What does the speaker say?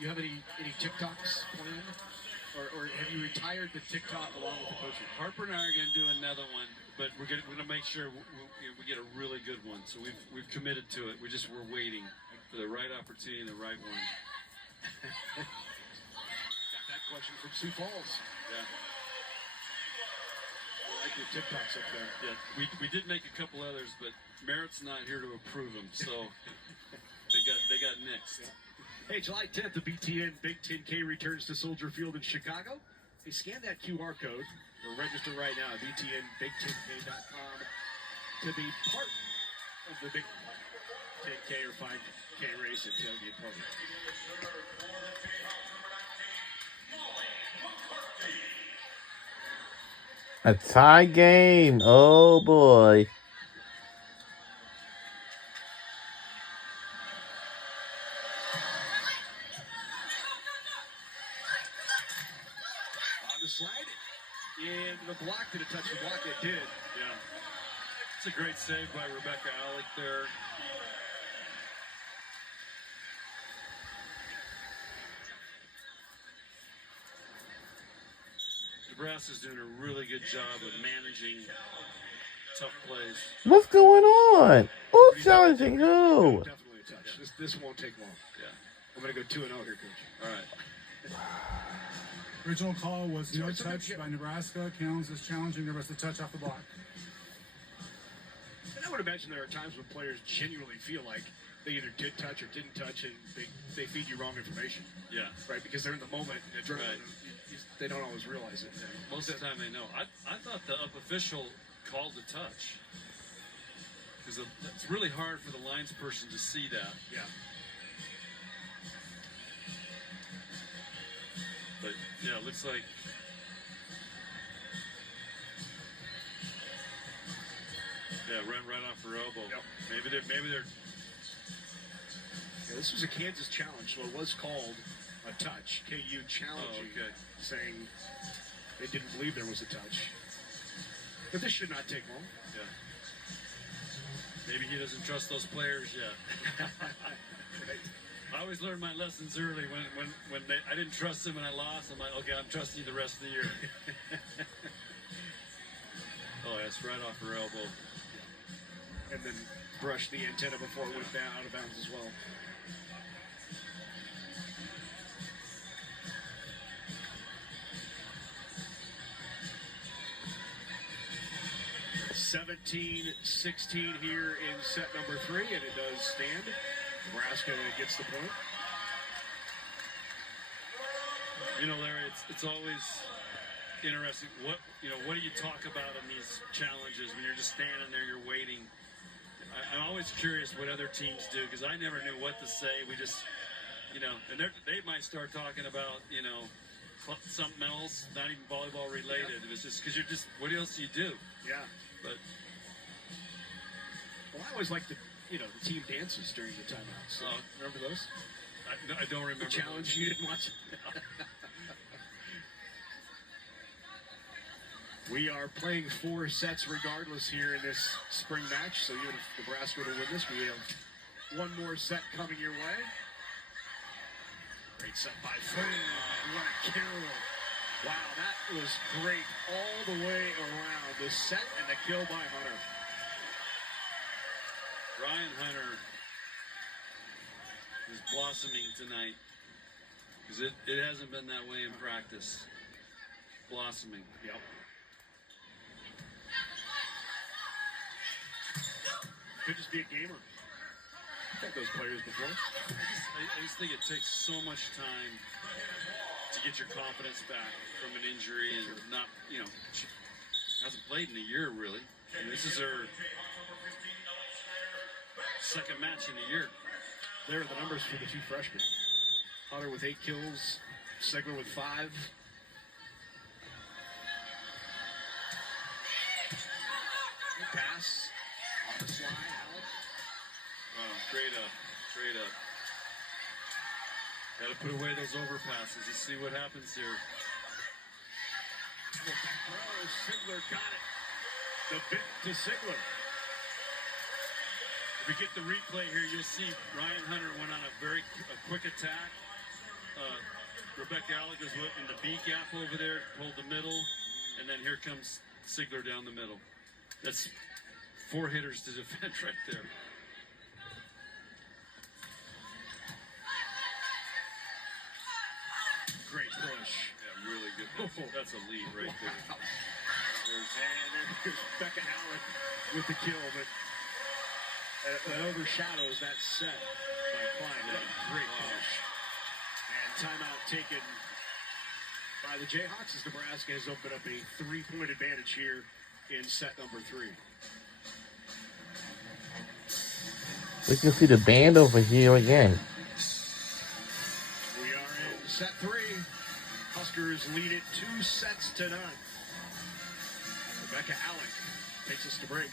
you have any TikToks planned? Or have you retired the TikTok along with the coaching? Harper and I are going to do another one, but we're going to make sure we get a really good one. So we've committed to it. We're waiting for the right opportunity and the right one. Got that question from Sioux Falls. Yeah. I like your TikToks up there. Yeah, we did make a couple others, but Merritt's not here to approve them, so they got next. Yeah. Hey, July 10th, the BTN Big 10K returns to Soldier Field in Chicago. Hey, scan that QR code or register right now at btnbig10k.com to be part of the Big 10K or 5K race at Tailgate Party. A tie game. Oh, boy. Slide and the block. Did it touch the block? It did. Yeah. It's a great save by Rebecca Alec there. Nebraska's doing a really good job of managing tough plays. What's going on? Who's challenging who? Definitely a touch. Yeah. This won't take long. Yeah. I'm going to go 2-0 here, Coach. All right. Original call was no touch by Nebraska. Kansas challenging Nebraska to touch off the block. And I would imagine there are times when players genuinely feel like they either did touch or didn't touch, and they feed you wrong information. Yeah. Right? Because they're in the moment, and adrenaline, they don't always realize it. Most of the time they know. I thought the up official called the touch. Because it's really hard for the lines person to see that. Yeah. But yeah, it looks like ran right off her elbow. Yep. Maybe they're. Yeah, this was a Kansas challenge, so it was called a touch. KU challenging, saying they didn't believe there was a touch. But this should not take long. Yeah. Maybe he doesn't trust those players yet. Right. I always learned my lessons early. When I didn't trust him and I lost, I'm like, okay, I'm trusting you the rest of the year. Oh, that's right off her elbow. Yeah. And then brushed the antenna before it went down out of bounds as well. (17-16) here in set number 3, and it does stand. Nebraska gets the point. You know, Larry, it's always interesting. What do you talk about in these challenges when you're just standing there, you're waiting? I'm always curious what other teams do, because I never knew what to say. We just, and they might start talking about, something else, not even volleyball related. It was just because what else do you do? Yeah. But I always like the team dances during the timeouts. Remember those? I don't remember. The challenge those. You didn't watch. We are playing 4 sets regardless here in this spring match. So even if Nebraska were to win this, we have one more set coming your way. Great set by Fung. What a kill. Wow, that was great all the way around. The set and the kill by Hunter. Ryan Hunter is blossoming tonight, because it hasn't been that way in practice. Blossoming. Yep. Could just be a gamer. I've had those players before. I just think it takes so much time to get your confidence back from an injury, and not, she hasn't played in a year really. And this is her second match in a year. There are the numbers for the 2 freshmen. Hunter with 8 kills, Sigler with 5. Good pass on the slide, Alec. Oh, straight up. Got to put away those overpasses. Let's see what happens here. Sigler got it. The bit to Sigler. If we get the replay here, you'll see Ryan Hunter went on a quick attack, Rebecca Alec is in the B gap over there, hold the middle, and then here comes Sigler down the middle. That's 4 hitters to defend right there. Great push. Yeah, really good. That's a lead right there. And there's Becca Allen with the kill, but that overshadows that set by Klein. What a great push. And timeout taken by the Jayhawks as Nebraska has opened up a 3-point advantage here in set number 3. We can see the band over here again. We are in set 3. Huskers lead it 2 sets to none. Rebecca Alec takes us to break.